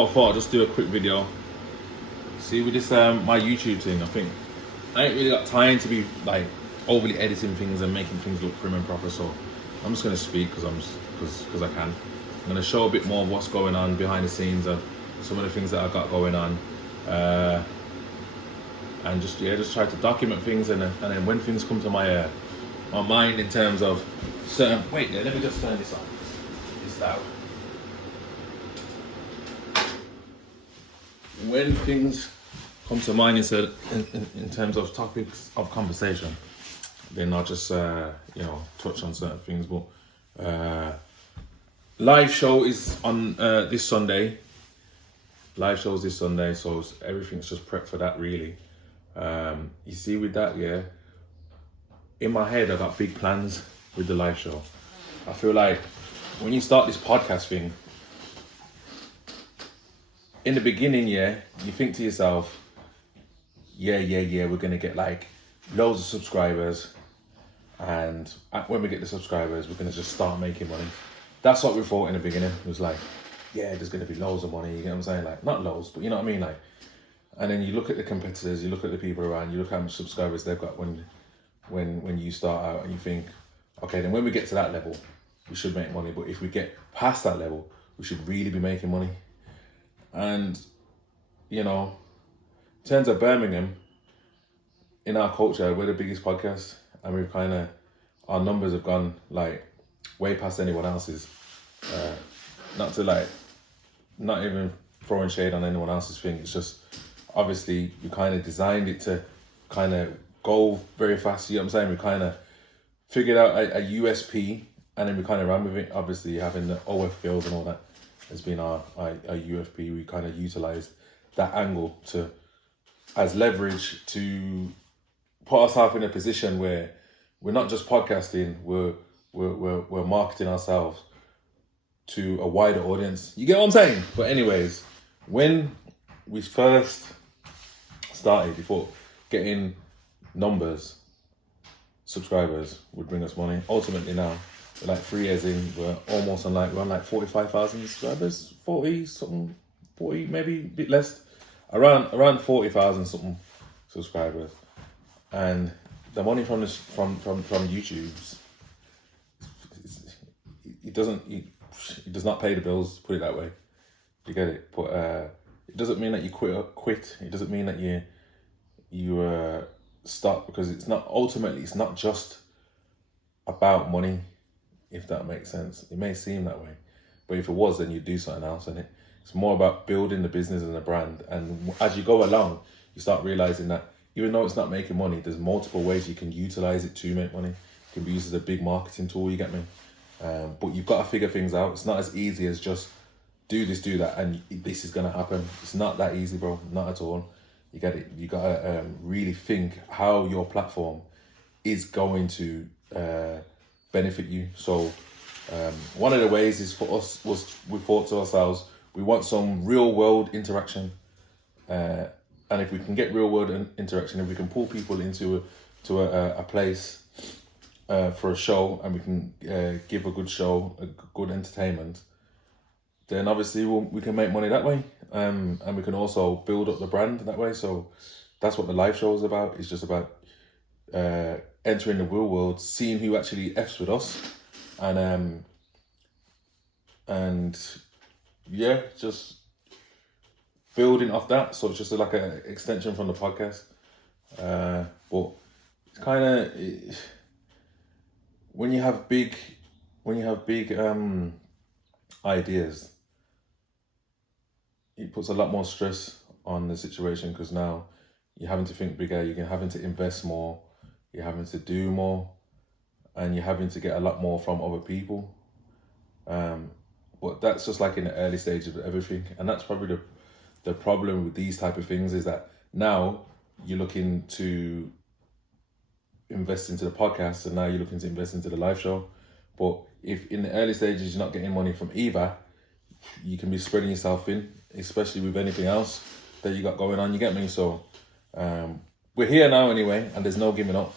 I thought I'd just do a quick video. See, with this my YouTube thing, I think I ain't really got time to be like overly editing things and making things look prim and proper. So I'm just gonna speak because I can. I'm gonna show a bit more of what's going on behind the scenes and some of the things that I got going on, and just try to document things and then when things come to my my mind in terms of certain. Wait, let me just turn this on. It's loud. When things come to mind in terms of topics of conversation, then I'll just touch on certain things. But live show is on this Sunday. Live shows this Sunday, so everything's just prepped for that really. You see, with that, in my head I got big plans with the live show. I feel like when you start this podcast thing, in the beginning, you think to yourself, we're gonna get like loads of subscribers, and when we get the subscribers, we're gonna just start making money. That's what we thought in the beginning. It was like, there's gonna be loads of money. You get what I'm saying? Like, not loads, but you know what I mean. Like, and then you look at the competitors, you look at the people around, you look how much subscribers they've got when you start out, and you think, okay, then when we get to that level, we should make money. But if we get past that level, we should really be making money. And, in terms of Birmingham, in our culture, we're the biggest podcast, and we've our numbers have gone like way past anyone else's. Not even throwing shade on anyone else's thing. It's just, obviously, we kind of designed it to kind of go very fast. You know what I'm saying? We kind of figured out a USP, and then we kind of ran with it. Obviously, having the OF girls and all that has been our UFP. We kind of utilized that angle as leverage to put ourselves in a position where we're not just podcasting, we're marketing ourselves to a wider audience. You get what I'm saying? But anyways, when we first started, before getting numbers, subscribers would bring us money. Ultimately now, like 3 years in, we're almost on we're on 45,000 subscribers, 40 something, 40 maybe a bit less, around 40,000 something subscribers, and the money from YouTube, it does not pay the bills. Put it that way, you get it. But it doesn't mean that you quit. It doesn't mean that you stop, because it's not just about money. If that makes sense. It may seem that way, but if it was, then you'd do something else, and it's more about building the business and the brand. And as you go along, you start realizing that even though it's not making money, there's multiple ways you can utilize it to make money. It can be used as a big marketing tool, you get me? But you've got to figure things out. It's not as easy as just do this, do that, and this is going to happen. It's not that easy, bro. Not at all. You get it. You got to really think how your platform is going to benefit you. So one of the ways is for us was we thought to ourselves, we want some real world interaction, and if we can get real world interaction, if we can pull people into a place for a show, and we can give a good show, a good entertainment, then obviously we can make money that way, and we can also build up the brand that way. So that's what the live show is about. It's just about entering the real world, seeing who actually F's with us, and just building off that. So it's just like an extension from the podcast. But it's kind of, when you have big ideas, it puts a lot more stress on the situation, because now you're having to think bigger, you're having to invest more, you're having to do more, and you're having to get a lot more from other people. But that's just like in the early stage of everything. And that's probably the problem with these type of things, is that now you're looking to invest into the podcast, and now you're looking to invest into the live show. But if in the early stages you're not getting money from either, you can be spreading yourself in, especially with anything else that you got going on, you get me? So we're here now anyway, and there's no giving up,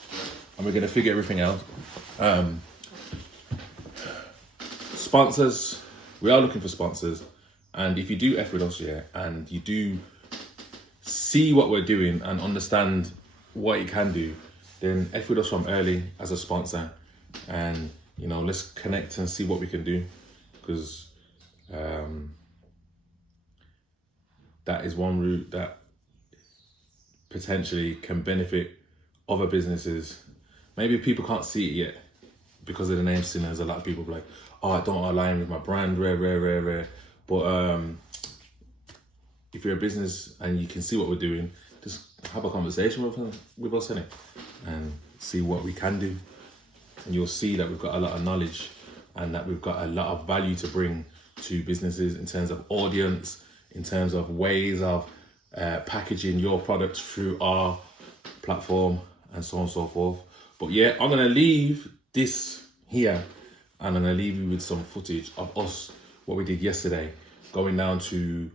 and we're going to figure everything out. Sponsors, we are looking for sponsors, And if you do F with us, yeah, and you do see what we're doing and understand what it can do, then F with us from early as a sponsor, and you know, let's connect and see what we can do, because that is one route that potentially can benefit other businesses. Maybe people can't see it yet because of the name Sinners. A lot of people be like, oh, I don't align with my brand, rare. But if you're a business and you can see what we're doing, just have a conversation with us, innit? And see what we can do. And you'll see that we've got a lot of knowledge and that we've got a lot of value to bring to businesses in terms of audience, in terms of ways of packaging your products through our platform, and so on and so forth. But yeah, I'm gonna leave this here, and I'm gonna leave you with some footage of us, what we did yesterday, going down to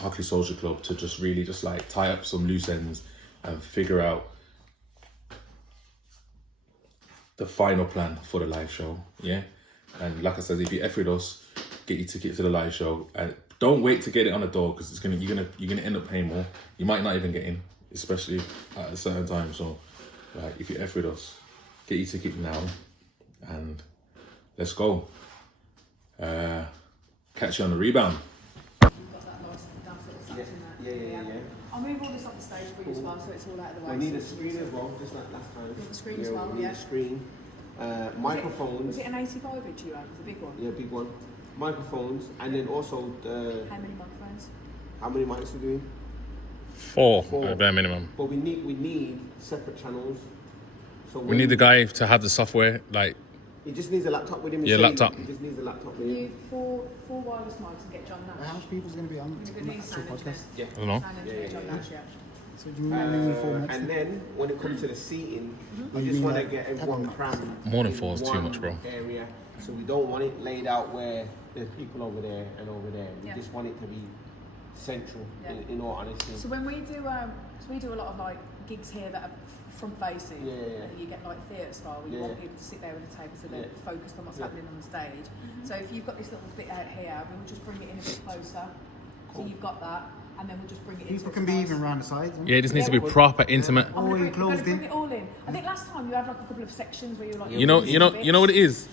Hockley Social Club to just really just like tie up some loose ends and figure out the final plan for the live show. Yeah, and like I said, if you F with us, get your ticket to the live show, and don't wait to get it on the door, because you're gonna end up paying more. You might not even get in, especially at a certain time. So like, if you F with us, get your ticket now and let's go. Catch you on the rebound. Yeah. I'll move all this off the stage for you as well, so it's all out of the way. We need a screen as well, just like last time. The screen as well, we need a screen. Microphones. Was it an 85 inch you had? The big one? Yeah, big one. Microphones, and then also the... How many microphones? How many mics are we doing? 4 at bare minimum. But we need separate channels. So we need the guy to have the software, like... He just needs a laptop with him. Yeah, laptop. He just needs a laptop with You him. need four wireless mics and get John Nash. How much people's going to be on the actual podcast? Yeah. I don't know. John Nash, yeah. So do you remember 4 minutes? And then when it comes to the seating, Oh, we you just mean want to like get 10 everyone mics? crammed. More than in 4 is too one much, bro. Area. So we don't want it laid out where there's people over there and over there. We just want it to be central, in all honesty. So when we do, we do a lot of like gigs here that are front facing. Yeah. You get like theatre style, where you want people to sit there with a table so they're focused on what's happening on the stage. So if you've got this little bit out here, we'll just bring it in a bit closer. So you've got that, and then we'll just bring it in. People can be even around the sides. Yeah, it just needs to be proper, intimate. Oh, you closed bring in. it all in. I think last time you had like a couple of sections where you were like. You know what it is?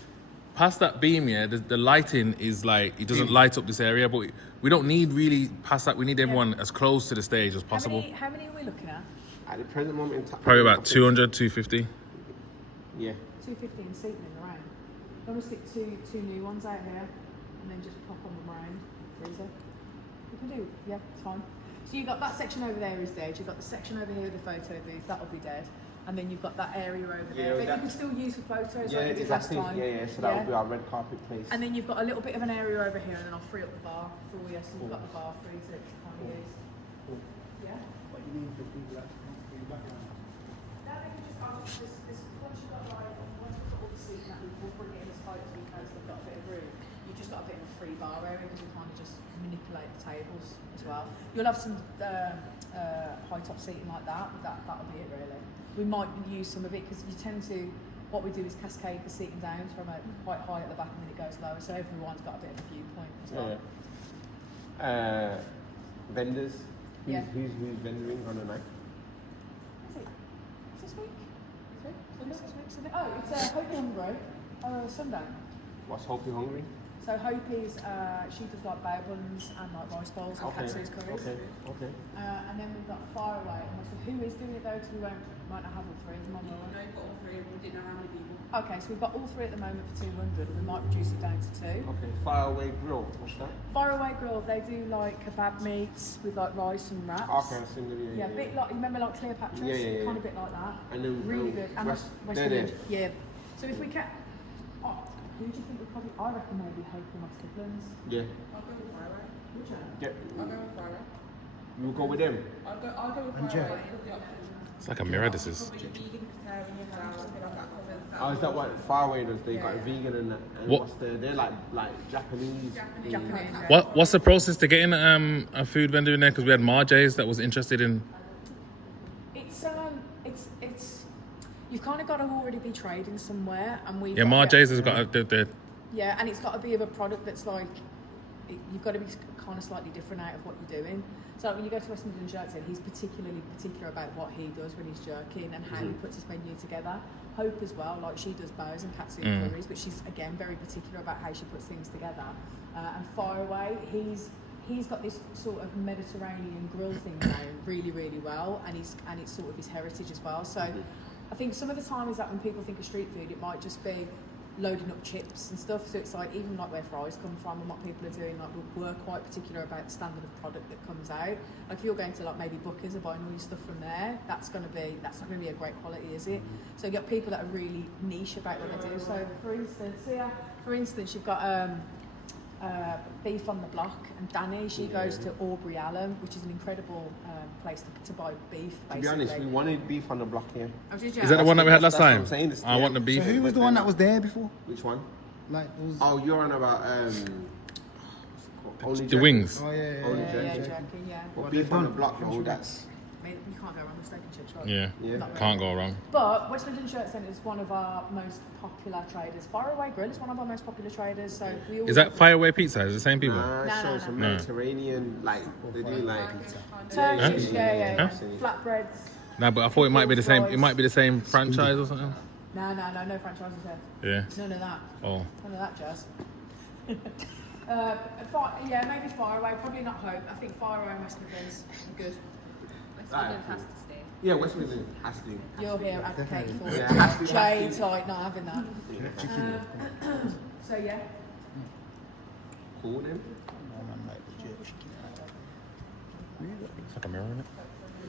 Past that beam, yeah, the lighting is like, it doesn't light up this area, but we don't need really past that. We need everyone as close to the stage as possible. How many are we looking at? At the present moment in time, Probably about 200, 250. Yeah. 215 seating in the round. Then we'll stick two new ones out here, and then just pop on them round. Freezer. We can do, yeah, it's fine. So you've got that section over there is dead. You've got the section over here with the photo booth, that'll be dead. And then you've got that area over there that you can still use for photos like you did last time. Yeah. So that would be our red carpet place. And then you've got a little bit of an area over here, and then I'll free up the bar for you. So you've got the bar free to kind of use. Yeah. What you need for people that want to be background. Now they can just, once you've got like, once we've got all the seating that we'll bring it in as tight as we can, so they've got a bit of room. You've just got a bit of a free bar area because we kind of just manipulate the tables as well. You'll have some high top seating like that. That'll be it really. We might use some of it because you tend to. What we do is cascade the seating down from quite high at the back and then it goes lower, so everyone's got a bit of a viewpoint as well. Vendors. Yeah. Who's vendoring on the night? Is it? Is this week? Sunday? Oh, it's Hope Hungry. Sunday. What's Hope You Hungry? So Hope's, she does like bao buns and like rice bowls and katsu's curries. Okay. And then we've got Faraway. And I said, who is doing it though? Because we might not have all three. No, we've got all three. We didn't know how many people. Okay, so we've got all three at the moment for 200. We might reduce it down to 2. Okay. Faraway Grill. What's that? Faraway Grill, they do like kebab meats with like rice and wraps. Okay, I've seen the video. Yeah, a bit like, you remember like Cleopatra's? Yeah. Kind of bit like that. And then really good. And West Indian. Yeah. So if we can, who do you think would probably? I reckon maybe Hope and West Midlands. Yeah. I'll go with Faraway. Which one? Yeah. I'll go with Faraway. You'll go with them. I'll go with And Faraway. Jeff? It's like a mirror, this is. Probably vegan, vegetarian, halal. I feel like that covers that. Oh, is that what Faraway does? They got vegan and What? what's they're like Japanese. Japanese. What's the process to getting a food vendor in there? Because we had Marjay's that was interested in. It's you've kind of got to already be trading somewhere, and we. Yeah, Marjay's has got the Yeah, and it's got to be of a product that's like you've got to be kind of slightly different out of what you're doing. So when you go to West Midlands Jerk Centre, he's particularly particular about what he does when he's jerking and how he puts his menu together. Hope as well, like she does bows and katsu curries, but she's again very particular about how she puts things together. And Faraway, he's got this sort of Mediterranean grill thing down really, really well, and it's sort of his heritage as well. So I think some of the time is that when people think of street food, it might just be loading up chips and stuff. So it's like, even like where fries come from and what people are doing, like we're quite particular about the standard of product that comes out. Like if you're going to like maybe Booker's or buying all your stuff from there, that's not going to be a great quality, is it? So you get people that are really niche about what they do. So for instance, you've got Beef on the Block, and Danny, she goes to Aubrey Allen, which is an incredible place to buy beef, basically. To be honest, we wanted Beef on the Block here. Oh, did you? Is that the one that we had last That's what time? I'm saying, I want the beef. So who was the one that was there before? Which one? Like, it was... Oh, you're on about Only The Jerky. wings. Oh, yeah. Only Yeah, Jerky. jerky, yeah. Well, What Beef they've on the done. Block, though, that's... I mean, you can't go wrong with steak and chips, right? Yeah. Yeah. Not Can't go wrong. But West Midlands Shirt Centre is one of our most popular traders. Faraway Grill is one of our most popular traders. So we all Is that Fireway Pizza? Is it the same people? Nah, No, so no, it's a no. Mediterranean, like, they do like... Turkish, Huh? yeah. Huh? Flatbreads. No, but I thought it might be the same. It might be the same franchise or something. No franchises there. Yeah. None of that. Oh. None of that jazz. Maybe Faraway, probably not Hope. I think Faraway and West Midlands are good. West Midlands has to stay. Yeah, West Midlands has to. You're here advocating for it. Yeah, has to. Jade's like not having that. So yeah. Cool, then. It's like a mirror in it.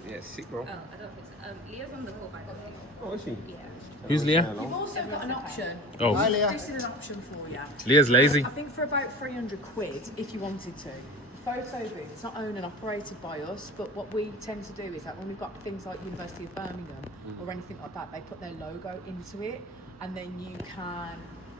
Yeah, sick, bro. Oh, I don't think so. Leah's on the call by the way. Oh, is she? Yeah. Who's Leah? You've also got an option. Oh. Hi, Leah. This is an option for you. Leah's lazy. I think for about 300 quid, if you wanted to. Photo booth, it's not owned and operated by us, but what we tend to do is that when we've got things like University of Birmingham or anything like that, they put their logo into it, and then you can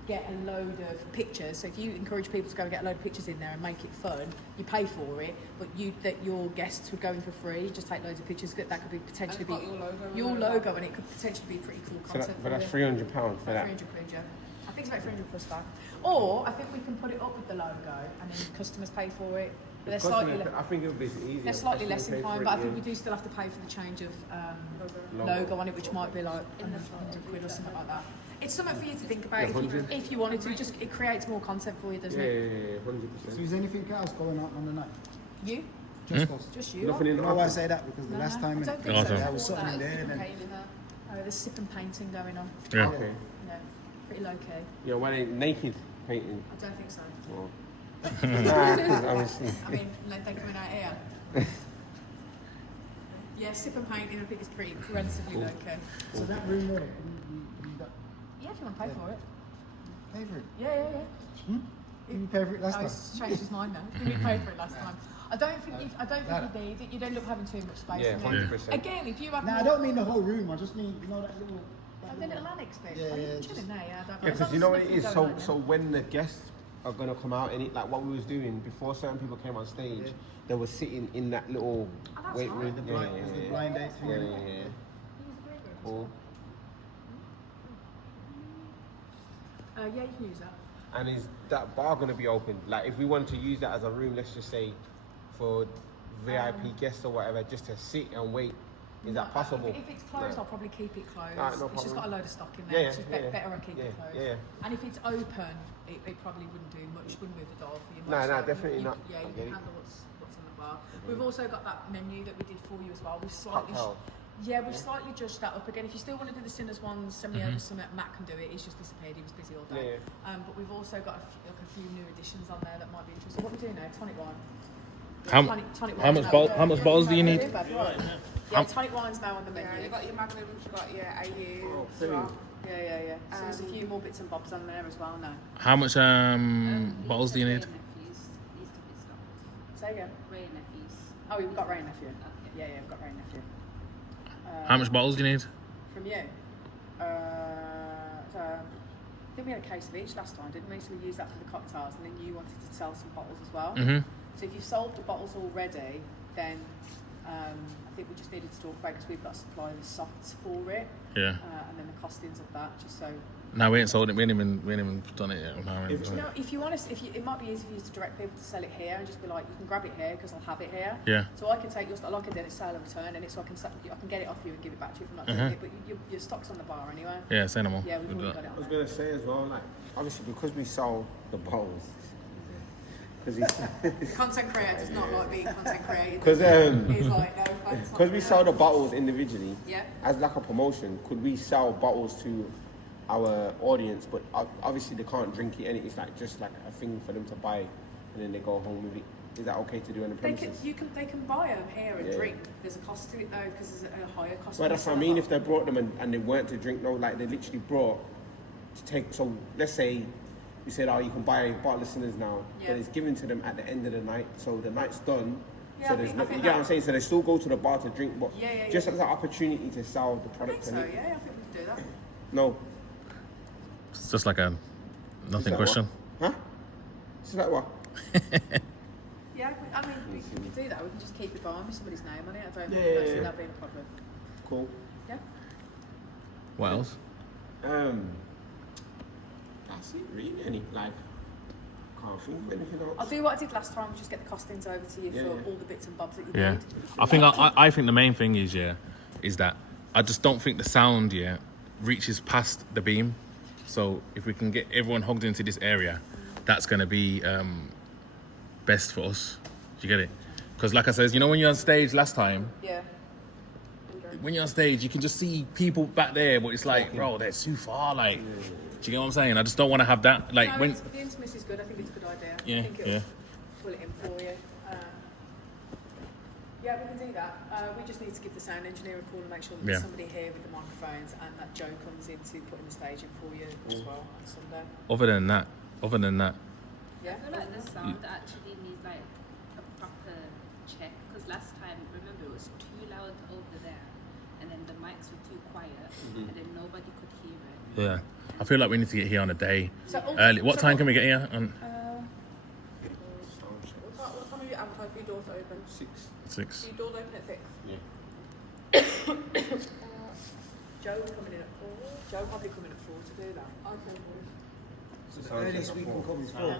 get a load of pictures. So if you encourage people to go and get a load of pictures in there and make it fun, you pay for it, but your guests would go in for free, just take loads of pictures. That could be potentially And it's got your logo, and it could potentially be pretty cool So content. but that's for you. £300 for that. 300 quid, yeah. I think it's about 300 plus that. Or I think we can put it up with the logo and then customers pay for it. But they're slightly, I think it would be easier. they're slightly Customers less pay inclined, for but I it, think yeah. we do still have to pay for the change of Logo. logo on it, which might be like 100 quid or something like that. It's something for you to think about Yeah, if you, 100. if you wanted to. Just it creates more content for you, doesn't Yeah, it? 100%. So is anything else going on the night? You? Just us. Just you? Nothing in You the know why I office. say that? Because the No, last no, time I don't think Awesome. so. I was sitting in there and then... There's sip and painting going on. Yeah. Okay. Yeah, pretty low key. Yeah, when they naked painting. I don't think so. Well, nah, obviously. I mean, like they coming out here. Yeah, sip and painting, I think it's pretty relatively low key. So that room there, Yeah, if you want to pay for it. pay for it. Yeah. Did you pay for it last Oh, time? he's changed his mind now. Didn't pay for it last time. I don't think you need it. You'd end up having too much space. Yeah, in there. 100%. Again, if you have No, I don't mean the whole room. I just mean, you know, that little... the little annex bit. Yeah, Are you yeah, chilling just- there? Yeah, I don't Yeah, as because long you as know what it nothing's is. going So on, when the guests are gonna come out and like what we was doing before certain people came on stage, Yeah. they were sitting in that little Oh, that's wait fine. room. The blind, yeah, the yeah, blind date thing. yeah, and yeah, all. yeah. Use the green room. Cool. Yeah, you can use that. And is that bar gonna be open? Like if we wanted to use that as a room, let's just say for VIP guests or whatever, just to sit and wait. Is that possible? If it's closed, No. I'll probably keep it closed. Alright, no It's just problem. got a load of stock in Yeah, there. yeah, It's just yeah. better I keep it Yeah, closed. yeah. And if it's open, it probably wouldn't do much, wouldn't move the dial for you. No, much. no, So definitely not. Yeah, I you get can it. handle what's on the bar. We've also got that menu that we did for you as well. We've slightly, Cocktail. we've slightly judged that up again. If you still want to do the Sinners ones, send me over some. Matt can do it. He's just disappeared. He was busy all day. Yeah, But we've also got a few new additions on there that might be interesting. What are we doing now? Tonic wine. How much bottles do you need? Yeah, tonic wine's now on the Yeah, menu. you got your Magnum, you've got your AU, Oh, Ciroc. Yeah. So there's a few more bits and bobs on there as well now. How much bottles do you need? Say again. Ray and nephews. Oh, we've got Ray and Nephew. Okay. Yeah, we've got Ray and Nephew. How much bottles do you need? From you? So I think we had a case of each last time, didn't we? So we used that for the cocktails, and then you wanted to sell some bottles as well. Mhm. So if you've sold the bottles already, then I think we just needed to talk about because we've got to supply the softs for it, Yeah. and then the costings of that, just so. No, we ain't sold it. We ain't even done it yet. No, we ain't done it. If you want to, it might be easy for you to direct people to sell it here and just be like, you can grab it here because I'll have it here. Yeah. So I can take your stock, like I did, it's sale and return, and so I can get it off you and give it back to you if I'm not doing it. But your stock's on the bar anyway. Yeah, say no more. Yeah, we've We'll do already that. got it I was on there. gonna say as well, like obviously because we sell the bottles, because Content creator does not like being content created. Because He's like, no, thanks. because we sell the bottles individually, Yeah. as like a promotion, could we sell bottles to our audience? But obviously they can't drink it, and it's like just like a thing for them to buy, and then they go home with it. Is that okay to do on the premises? They can buy them here and Yeah. drink. There's a cost to it though, because there's a higher cost. Well, that's what I mean. If they brought them and they weren't to drink, no, like they literally brought to take. So let's say we said, oh, you can buy bottle listeners now, Yeah. but it's given to them at the end of the night. So the night's done. Yeah, So I there's think- no, I think you get what I'm that- saying? So they still go to the bar to drink, but Yeah, just yeah. as an opportunity to sell the I think product. so. innit? Yeah, I think we can do that. No. It's just like a nothing Is that question. What? Huh? Is that what? Yeah, I mean, we can do that. We can just keep it behind with somebody's name on it. I don't Yeah, see yeah. that being a problem. Cool. Yeah. What else? That's it, really. Any like, can't think of anything else. I'll do what I did last time, just get the costings over to you Yeah, for yeah. all the bits and bobs that you Yeah. need. I think the main thing is that I just don't think the sound reaches past the beam. So if we can get everyone hugged into this area, that's gonna be best for us. Do you get it? Because like I said, you know when you're on stage last time, Yeah. when you're on stage, you can just see people back there, but it's like, bro, they're too far. Like, do you get what I'm saying? I just don't want to have that. Like No, when, the intimacy is good. I think it's a good idea. Yeah, I think it'll yeah. pull it in for you. Yeah, we can do that. We just need to give the sound engineer a call and make sure that there's Yeah. somebody here with the microphones and that Joe comes in to putting the stage in for you as well on Sunday. other than that, Yeah. I feel like the sound actually needs like a proper check because last time, remember, it was too loud over there, and then the mics were too quiet, and then nobody could hear it. yeah. I feel like we need to get here on a day So early. What so time can we get here? Sound check. What time are you advertising for your door to open? 6. 6. Your door's open at 6. Yeah. Joe coming in at 4. Joe probably coming at 4 to do that. The earliest we can come is 4.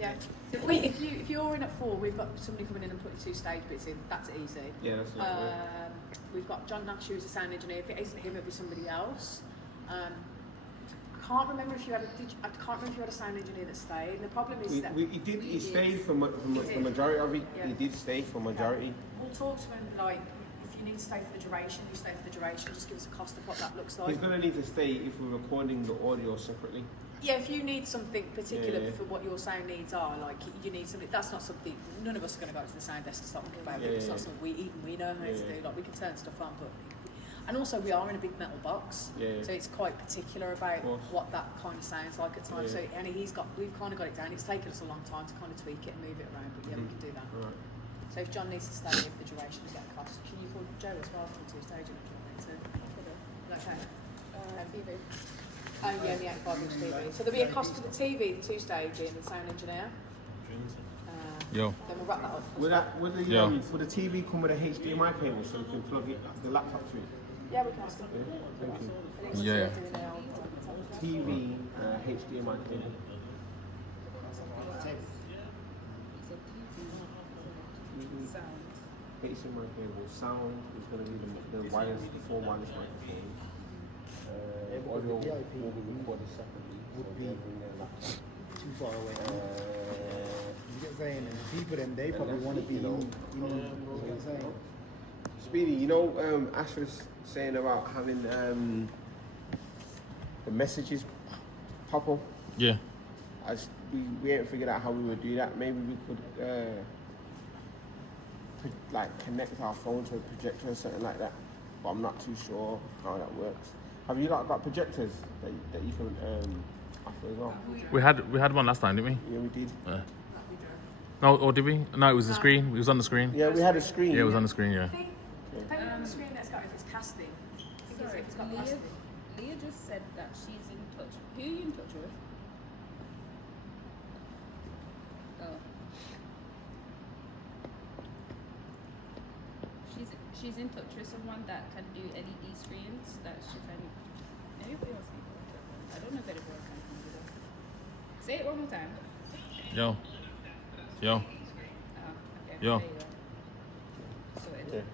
Yeah. If you're in at 4, we've got somebody coming in and putting 2 stage bits in. That's easy. Yeah, that's not We've got John Nash, who's a sound engineer. If it isn't him, it'll be somebody else. I can't remember if you had a sound engineer that stayed. And the problem is that He stayed for the majority of it. Yeah. He did stay for majority. We'll talk to him. Like, if you need to stay for the duration, you stay for the duration. Just give us a cost of what that looks like. He's gonna need to stay if we're recording the audio separately. Yeah, if you need something particular Yeah. for what your sound needs are, like you need something, that's not something, none of us are going to go to the sound desk and start thinking about it. It's Yeah. not something we know how to Yeah. do. Like, we can turn stuff on, but. And also, we are in a big metal box, Yeah. so it's quite particular about course. what that kind of sounds like at times. Yeah. So, and we've kind of got it down. It's taken us a long time to kind of tweak it and move it around, but yeah, we can do that. Alright. So if John needs to stay for the duration to get a cost, can you call Joe as well for the 2 stage? Okay. TV. Oh yeah, the 85-inch TV. So there'll be a cost for the TV, the 2 stage, and the sound engineer. Yo. Then we'll wrap that up. Would Yeah. the TV come with a HDMI cable so we can plug the laptop to it? Yeah, we can ask them. Thank you. Yeah. TV, HDMI cable. Sound. HDMI cable. Sound is going to be the wireless, the 4 wireless microphones. Audio will be recorded separately. Would be bring their laptop. too far away. You get what I'm saying? And people them, they probably want to be, you know what I'm saying? Speedy, Ash was saying about having the messages pop up. Yeah. We ain't figured out how we would do that. Maybe we could connect our phone to a projector or something like that. But I'm not too sure how that works. Have you got projectors that you can offer as well? We had one last time, didn't we? Yeah, we did. No, or did we? No, it was the screen. It was on the screen. Yeah, we had a screen. Yeah, it was on the screen. Yeah. I think, depending on the screen that's got, if it's casting. I think Sorry, if it's got Leah, casting. Leah just said that she's in touch. Who are you in touch with? Oh. she's in touch with someone that can do LED screens that she can. Everybody else can do it. I don't know if anybody can do that. Say it one more time. Yo. Oh, okay. Yo. There you go. Sorted.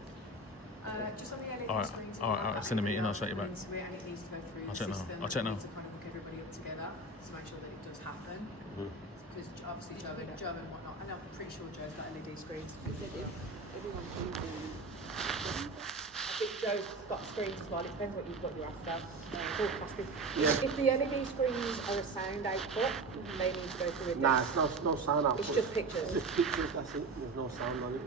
Just on the LED Alright, screens. alright, send a meeting, I'll shut you back. So it needs to go through I'll the check now, system. I'll check now. We need to kind of hook everybody up together to make sure that it does happen. Because obviously Joe and whatnot, and I'm pretty sure Joe's got LED screens. Everyone's using. I think Joe's got screens as well. It depends what you've got your after. Yeah. If the LED screens are a sound output, they need to go through a Nah, it's no sound output. It's just pictures. It's just pictures, that's it. There's no sound on it.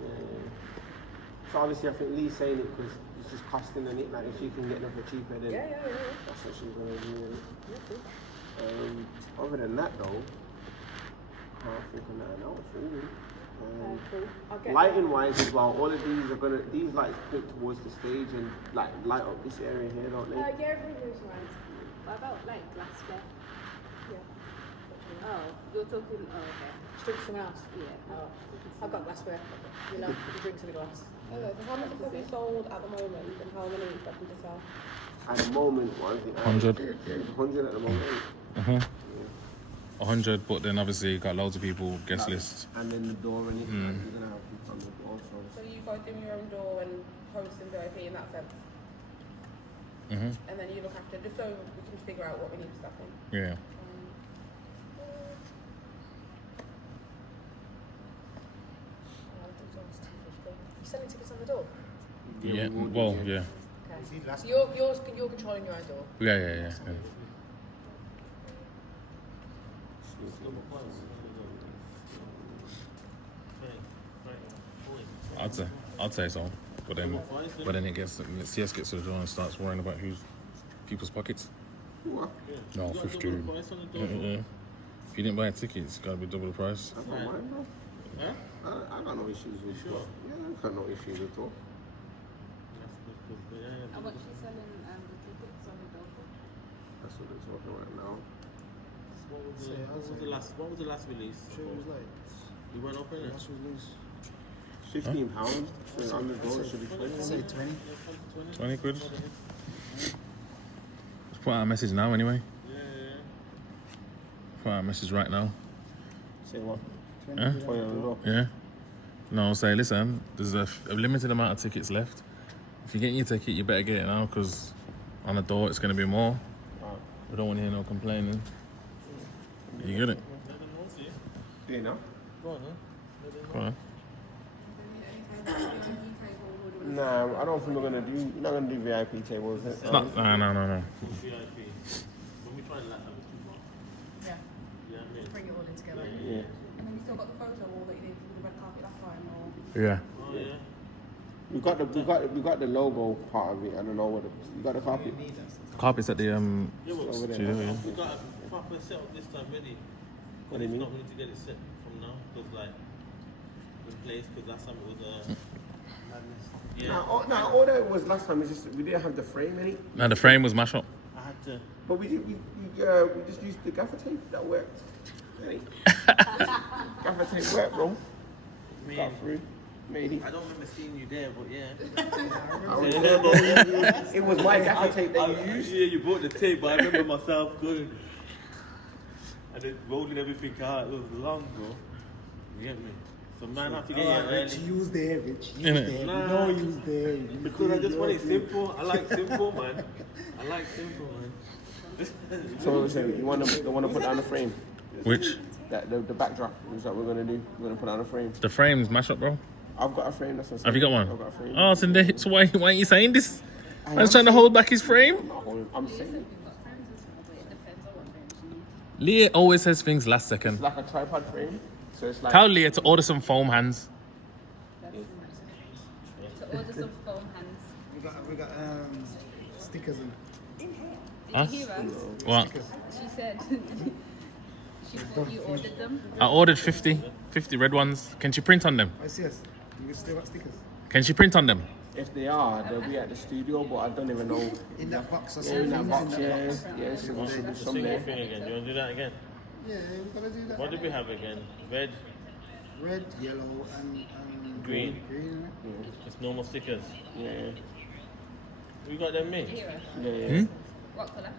So obviously I think Lee's saying it because it's just costing on it. Like if you can get them for cheaper, then Yeah. that's what she's going to do. Yeah, cool. Other than that though, I can't think of nothing else really. Cool. I'll get Lighting wise as well, all of these are these lights point towards the stage and like light up this area here, don't they? Yeah, everything moves around. What about like glassware? Yeah. Oh, you're talking. Oh, okay. Drink someone else? Yeah. Oh, I've got glassware. You know, you drink some glass. Okay, so how much have we sold at the moment and how many are you looking to sell? At the moment, what is it? 100. 100 at the moment. 100, but then obviously you got loads of people, guest list. And then the door and it, like, you're gonna have people on the door. So you guys doing your own door and hosting VIP in that sense? And then you look after, just so we can figure out what we need stuff in. Yeah. You selling tickets on the door? Yeah. we will do, Well, yeah. yeah. Okay. So you're controlling your own door? Yeah. I'd say so. But then it gets CS gets to the door and starts worrying about people's pockets. What? No, 15. If you didn't buy a ticket, it's gotta be double the price. I don't mind, bro. Huh? I got no issues with Sure. Yeah, I got no issues at all. How much you selling the tickets on the door for? That's what they're talking right now. What was the last release? Sure, it was like You went up in it? last release. £15 so on the door, it should be 20. Say 20. 20 quid. Let's put out a message now anyway. Put out a message right now. Say what? 20 Huh? quid Put it on the door. Yeah. No, say, listen, there's a limited amount of tickets left. If you're getting your ticket, you better get it now because on the door it's going to be more. We don't want to hear no complaining. You get it? Do you know? Go on, huh? Come on. Nah, I don't think we're not gonna do VIP tables. Is it? No. VIP. When we try and like have a two bar. Yeah. Yeah, I mean. Bring it all in together. Yeah. And then you still got the photo wall that you did with the red carpet last time, or? Yeah. Oh yeah. We got the logo part of it. I don't know what you got the carpet. Carpet's at the Yeah, but over there. studio, yeah. we got a proper setup this time ready. What do you mean? We need to get it set from now because like in place because last time it was yeah. All that was last time is just we didn't have the frame in it, Now the frame was mashed up. I had to. but we just used the gaffer tape that worked. Hey. Gaffer tape worked, bro. Man, Got through, made it. I don't remember seeing you there, but yeah. I remember. It was my gaffer tape that you used. Yeah, you bought the tape, but I remember myself going and then rolling everything out. It was long, bro. You get me? So man, I have to get Alright, here Rich, early. use there, Rich. Use Innit? there. Nah. We know use there. Use Because I there, just want it use simple. I like simple, man. I like simple, man. So what was it? You want to put down the frame? Which? That the backdrop is what we're gonna do. We're gonna put down a frame. The frame's mashed up, bro. I've got a frame. That's what I'm Have you got one? I've got a frame. Oh, so why aren't you saying this? I was trying to hold back his frame. I'm saying We've got frames as well, but it depends on what frames you need. Leah always says things last it's second. like a tripod frame. So it's like Tell Leah to order some foam hands. To order some foam hands. We got stickers in. Did Huh? you hear her? What? She said she thought you ordered them. I ordered 50 red ones. Can she print on them? I see us. You still got stickers Can she print on them? if they are, they'll be at the studio, but I don't even know. in that box or Yeah, something. in that box, in yeah, box. yeah, should be some Single there. thing again. You want to do that again? Yeah, we gotta do that. What did we have again? Red. Red, yellow, and green. Green, It's normal stickers. Yeah. We got them made. Here. Yeah. What colour?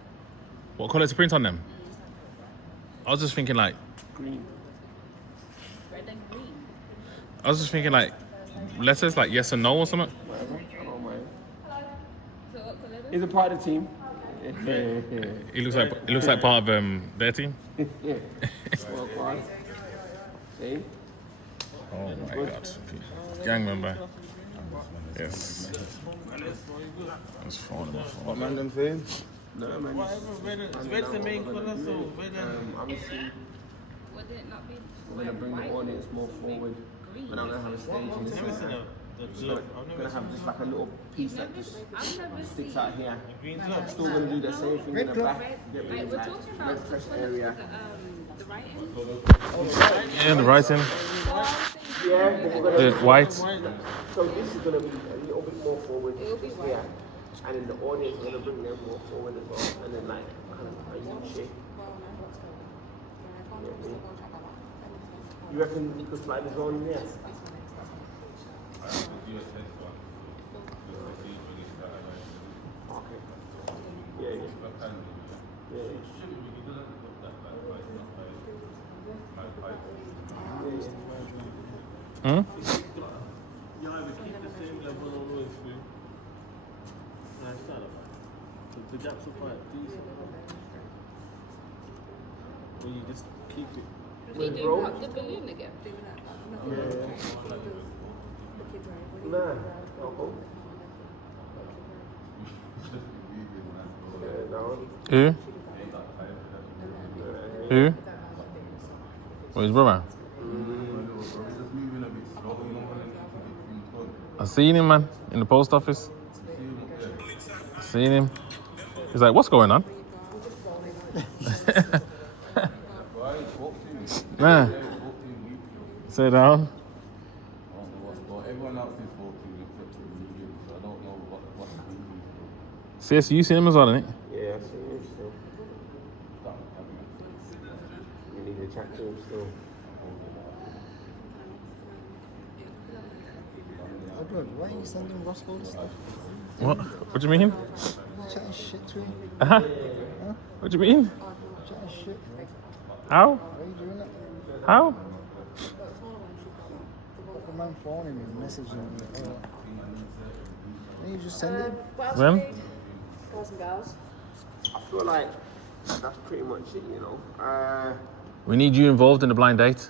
What colour to print on them? I was just thinking like, Green. Red and green. I was just thinking like letters like yes and no or something. Whatever. I don't mind. So what colour? He's a part of the team. Yeah. It looks like part of their team. Yeah. Well, quad. See? Oh my god. Gang member. Yes. That's fine. What man them saying? No, man. Whatever, red's the main colour, so red and... Obviously, Would it not be we're going to bring the audience more forward. We're not going to have a stage in I've never seen We're the glove. I've going never to have just like a little piece that just I've never sticks seen. out here. green glove. Still going to do the same thing in the back. Get rid Like, of we're that talking about red press which one is area. the writing. Yeah, the writing. Yeah, but we're going The white. So this is going to be a little bit more forward. It'll be white. Yeah. And then the audience is going to bring them more forward as well. And then like kind of a U shape. You reckon you could slide this on in there? Okay. Yeah, yeah. Yeah, Hmm? You either keep the same level all the way through. Nice that. The gaps are quite decent. Or you just keep it. Can you do pop the balloon again? Nah, no. Who? Who? What, his brother? I seen him, man, in the post office. I seen him. He's like, what's going on? Man, sit down. Everyone else is 14 except for you, so I don't know what's the reason. CS, you seen him as well, innit? Yeah, I see him still. You need to chat to him still. Edward, why are you sending Roscoe this stuff? What do you mean? Chatting shit to him. Huh? What do you mean? Chatting shit. How? Why are you doing that? How? The man phoning me, messaging me. Then you just send it. What else When? do you need? Guys and girls. I feel like that's pretty much it, you know. We need you involved in the blind date.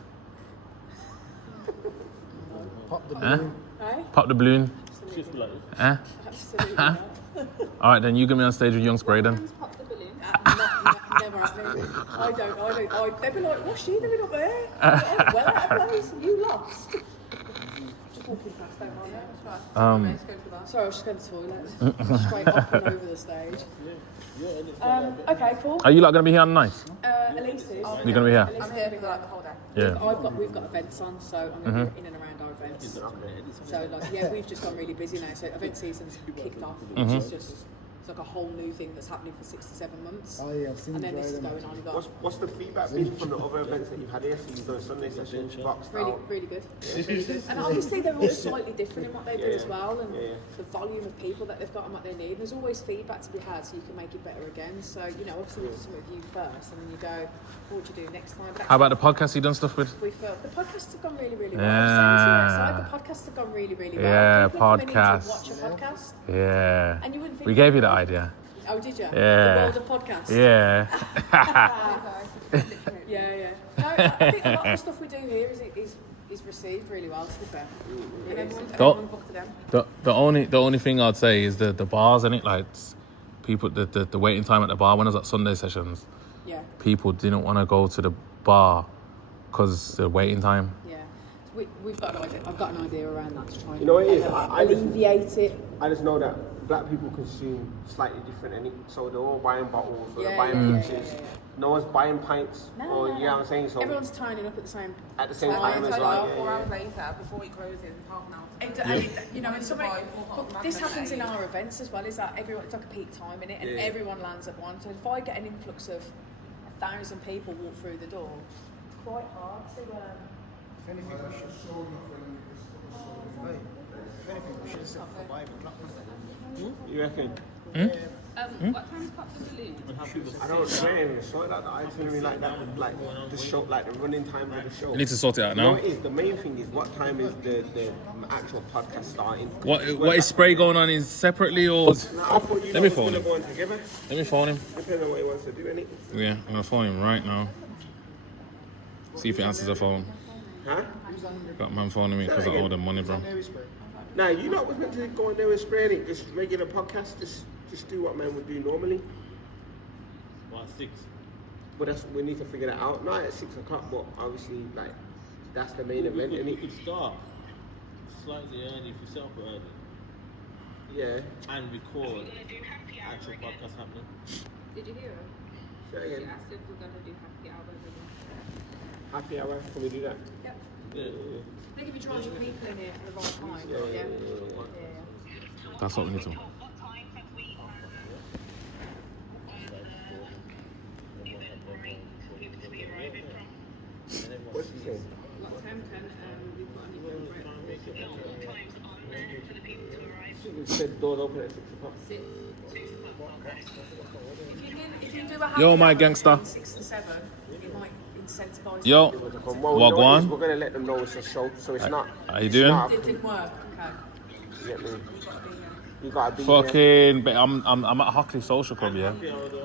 Pop the Huh? balloon. Right? Pop the balloon. Shift like Huh? Absolutely. Huh? All right, then you get me on stage with Young Spray then. Pop the balloon. Never happening. I don't. They'd be like, what's she doing up there? I'm well out of place. You lost. Just walking past, don't mind. Sorry, I was just going to the toilet. Straight up and over the stage. Okay, cool. Are you lot going to be here on the night? Elise is. You're going to be here? I'm here for like the whole day. Yeah. We've got events on, so I'm going to be in and around our events. So like, yeah, we've just gone really busy now. So event season's kicked off, which is just it's like a whole new thing that's happening for 6 to 7 months. Oh yeah, I've seen And then you this is driving. going on. You've got What's the feedback been from the other events that you've had here? So you've done Sunday sessions, boxed really, out. really good. Really good. And obviously they're all slightly different in what they do as well, and the volume of people that they've got and what they need. There's always feedback to be had, so you can make it better again. So you know, obviously we do some review first, and then you go, what would you do next time? But How about the podcast you done stuff with? we feel the podcasts have gone really, really well. Yeah. The podcasts have gone really, really well. Yeah, People are coming in to podcasts. watch a podcast, Yeah. and you wouldn't think We gave you the idea. Oh, did you? Yeah. The world of podcasts. Yeah. Yeah. No, I think a lot of the stuff we do here is received really well. To be fair, and everyone booked to them. The only thing I'd say is the bars, innit? Like people, the waiting time at the bar when I was at Sunday sessions, Yeah. people didn't want to go to the bar because the waiting time. Yeah, we've got an idea. I've got an idea around that to try and You know what it is? I just- alleviate it. I just know that black people consume slightly different, so they're all buying bottles, or they're Yeah, buying yeah, pitchers. yeah. No one's buying pints, or you know what I'm saying? So Everyone's turning up at the same at the same I time as tell well. you 4 hours later, before it closes, half an hour. You know, and somebody, but this happens in our events as well. Is that everyone? It's like a peak time in it, and everyone lands at once. So if I get an influx of 1,000 people walk through the door, it's quite hard to. If anything, I should show my friend this. Hey, if anything, we should have set for 5 o'clock. You reckon? What time's Pop the Balloon? I don't know. Sort out the itinerary like that, like the show, like the running time of the show. You need to sort it out No, now. it is. The main thing is what time is the actual podcast starting. What is Spray going on in separately or? Nah, I thought you Let me lot was phone gonna him. go on together. Let me phone him. Depending on what he wants to do, innit? Yeah, I'm gonna phone him right now. See if he answers the phone. Huh? Got man phoning me because I owe them money, bro. Nah, you lot was meant to go on there with Spray, innit? Just regular podcast, just do what man would do normally. About 6. But we need to figure that out. Not at 6 o'clock, but obviously, like, that's the main event, We innit? could start slightly early if you set up early Yeah. and record actual podcast happening. Did you hear her? Say She again. asked if we're gonna do happy hour with her. Happy hour. Can we do that? Yep. Yeah. I think if you charge your people in here for the right time, yeah. That's what we need to. What's he saying? What time can we put on the breakfast? We said doors open at 6 o'clock. 6. If you do a happy Yo, my hour gangster. between 6 and 7, it might incentivise Yo, people. Well, we know Wagwan. we're gonna let them know it's a show, so it's not. how you it's doing? not- It didn't work, okay. You get me? You've got to be here. You gotta be there. fucking. But I'm at Hockley Social Club, yeah,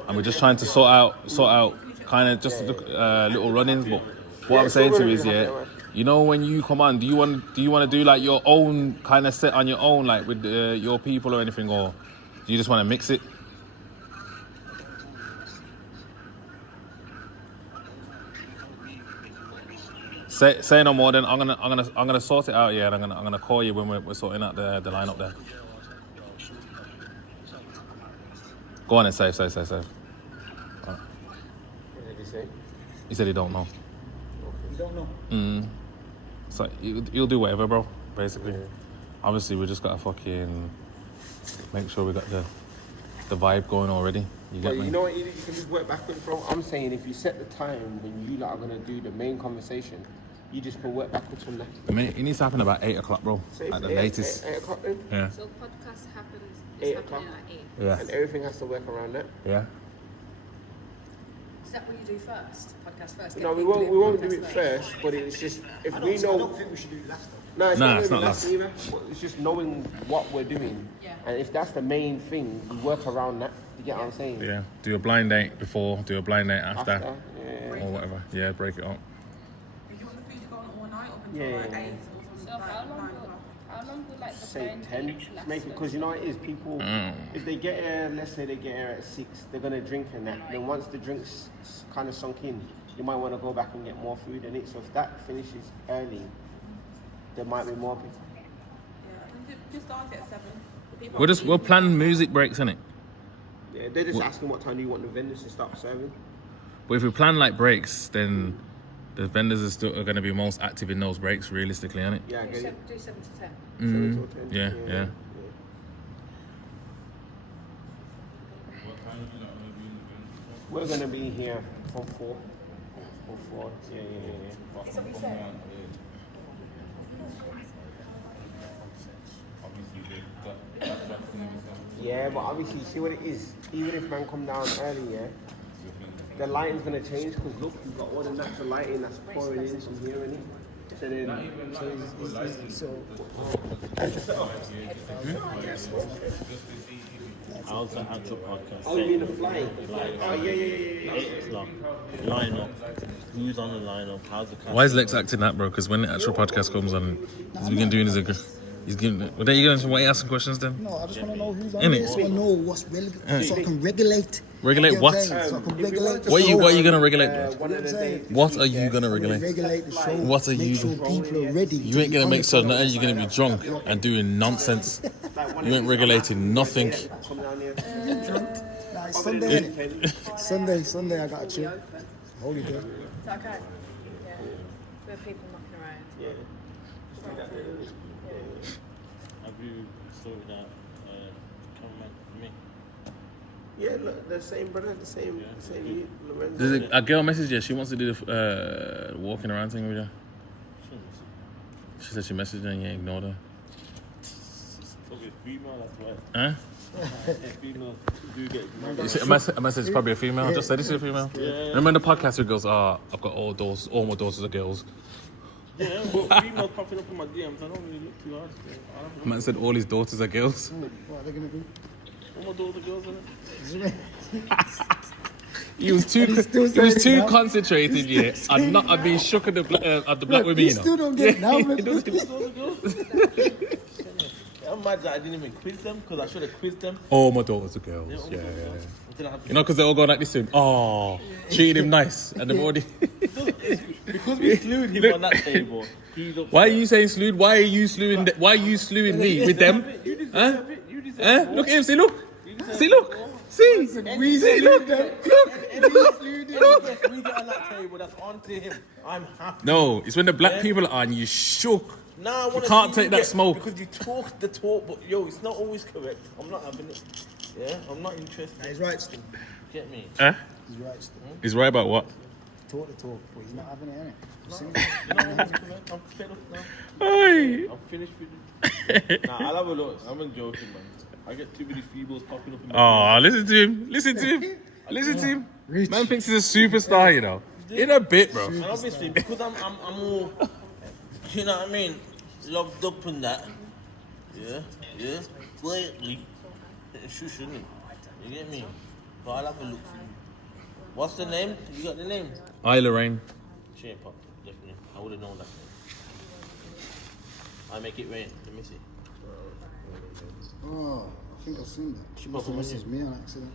and we're just trying to sort out kind of just little run-ins. But what I'm saying to you is, yeah, you know, when you come on, do you want to do like your own kind of set on your own, like with your people or anything, or do you just want to mix it? Say no more. Then I'm gonna sort it out. Yeah, and I'm gonna call you when we're sorting out the lineup there. Go on and save. What did he say? He said he don't know. You don't know. So you'll do whatever, bro. Basically, obviously we just gotta fucking make sure we got the vibe going already. You But get me? you know what? You can just work backwards, bro. I'm saying if you set the time when you lot are gonna do the main conversation, you just can work backwards from there. I mean, it needs to happen about 8 o'clock, bro. Say At the it's latest. 8 o'clock then, Yeah. So podcast happens. 8 It's o'clock. happening at 8. Yeah. and everything has to work around that. Yeah. Is that what you do first? Podcast first? No, Get we people won't. in We won't do podcast it first, but it's just if we I know. don't think we should do it last though. No, it's Nah, not it's gonna not be last either. But it's just knowing what we're doing, Yeah. and if that's the main thing, we work around that. You get what I'm saying? Yeah. Do a blind date before. Do a blind date after. Yeah. Or whatever. Yeah. Break it up. Do you want the food to go on all night up until Yeah. like 8 or So something how like long 9 would o'clock? like the Say blind 10. dates last Make it because you know what it is. People, if they get here, let's say they get here at 6, they're gonna drink and that. Then once the drinks kind of sunk in, you might want to go back and get more food in it. So if that finishes early, there might be more people. Yeah, I think just start it at 7. People We'll plan music breaks, innit? Yeah, they're just asking what time do you want the vendors to start serving. But if we plan like breaks, then the vendors are going to be most active in those breaks, realistically, innit? Yeah, I Do get it. 7 to 10. 7 till 10. Yeah. We're gonna be here from 4. From 4. Yeah. Is that what you said? Yeah, but obviously, see what it is. Even if man come down early, yeah, the lighting's gonna change because look, you've got all the natural lighting that's pouring in from here, innit? So then, How's the actual podcast? oh, you mean the flight? Oh, yeah. 8 o'clock. Lineup. Who's on the lineup? How's the cast? Why is Lex acting that, bro? Because when the actual podcast comes on, he's been doing his. He's giving. Well, there you go. Why are you asking questions then? No, I just want to know who's on Innit? it, so I know what's so I can regulate. Regulate You know what? I'm saying? So I can regulate the What are show. you gonna regulate? One of the days. What are you gonna I'm gonna regulate? regulate the show. What are you Make sure people are ready. You ain't gonna make sure that you're gonna be drunk and doing nonsense. You ain't regulating nothing. Come down here. Nah, it's Sunday, innit? Sunday, I got a chill. Holy day. Is that okay? Yeah. There are people knocking around. Yeah. Have you sorted out cameraman for me? Yeah, look, the same brother, the same you, Lorenzo. There's a girl message you. She wants to do the walking around thing with you. She said she messaged her and you ignored her. It's probably a female, that's right. Huh? Females do get ignored. A message is probably a female. I just said it's a female. Yeah. Remember in the podcast who goes, I've got all my daughters are girls. Yeah, but females popping up in my DMs, I don't really look too hard. Man said all his daughters are girls. What are they gonna do? All my daughters are girls, innit? He was too concentrated, yeah, and not being shook at the black women, You you know. still don't get it now, man. I'm mad that I didn't even quiz them, because I should have quizzed them. All my daughters are girls. Yeah. You know, because they're all going like this to him. Oh, treating him nice, and they've already. Because we slewed him on that table. Why are you saying slewed? Why are you slewing? Why are you slewing me with them? You deserve Huh? it. You deserve Huh? more. Look at him. See, look. See, look. See. See, look. Look. We get on that table, that's on to him. I'm happy. No, it's when the black people are on, you shook. Nah, I wanna can't see take that smoke. Because you talk the talk, but yo, it's not always correct. I'm not having it. Yeah, I'm not interested. He's right still. Get me. Huh? He's right still. He's right about what? Talk the talk, but he's not having it, innit? I'm fed up now. Hey. I'm finished with it. Nah, I'll have a look. I'm joking, man. I get too many females popping up in my Oh, listen to him. Listen to him. Listen to him. Man thinks he's a superstar, you know. In a bit, bro. And obviously, because I'm all, you know what I mean, loved up and that. Yeah, quietly. Shouldn't it? You get me? But I'll have a look for you. What's the name? You got the name? Lorraine. She ain't popped up, definitely. I would have known that. I make it rain. Let me see. Oh, I think I've seen that. She must have Probably. messaged me on accident.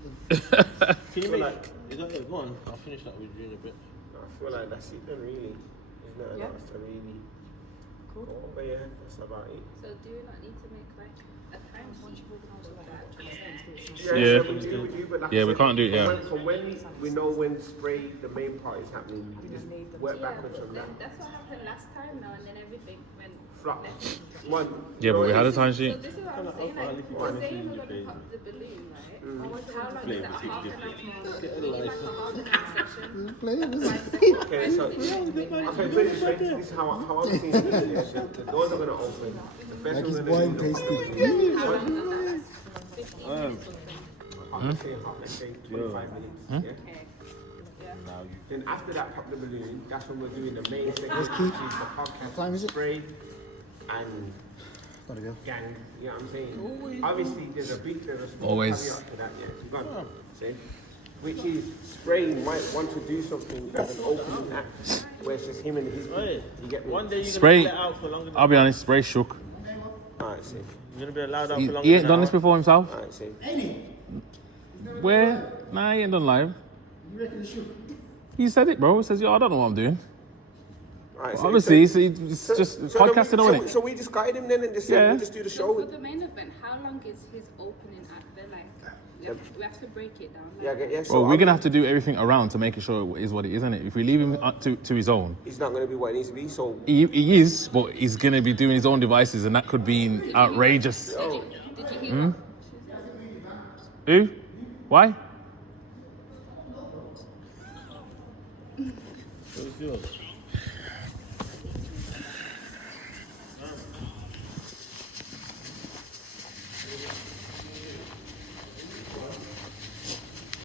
Can you make is that it? Go on. I'll finish that with you in a bit. I feel like that's it then, really. There's not Yeah. else to really Cool. go over, yeah. That's about it. So do you not need to make like a time sheet for that? Yeah. So we do, but like Yeah, I we said, can't do it, yeah. From when we know when spray, the main part is happening, we just work backwards from that. That's what happened last time now, and then everything went Flop. left. One. Yeah, but we had a time So sheet. this is what I'm saying. Like, we're saying we're gonna pop the balloon, right? How long is that? Half an hour. We need like a half an hour session. Okay, so okay, put it straight. This is how I'm seeing it. The doors are gonna open. The first Like one's his gonna wine be tasting. let's say 25 minutes. Yeah? Then after that, pop the balloon. That's when we're doing the main segment, which is the podcast What time is it? spray and Gotta go. gang. You know what I'm saying? Obviously, there's a small Always. caveat to that. Yeah, you got it. See? Which is Spray might want to do something as an opening act, where it's just him and his people. You get me? One day you're Spray. gonna be let out for longer than I'll be honest, Spray shook. Alright, see. you're gonna be allowed out He, for longer he ain't than done an this hour. before himself. Alright, see. Where? Nah, he ain't done live. He said it, bro. He says, yo, I don't know what I'm doing. Alright, see. Obviously, it's just podcasting, so, isn't it? so we just guide him then and just say, Yeah. we just do the So show. for the main event, how long is his opening act? They're like, we have to break it down. Yeah, so Well, we're I'm- gonna have to do everything around to make it sure it is what it is, isn't it? If we leave him up to his own, He's not going to be what it needs to be, so he is, but he's gonna be doing his own devices, and that could be outrageous. Did you hear? Who? Why? What's yours?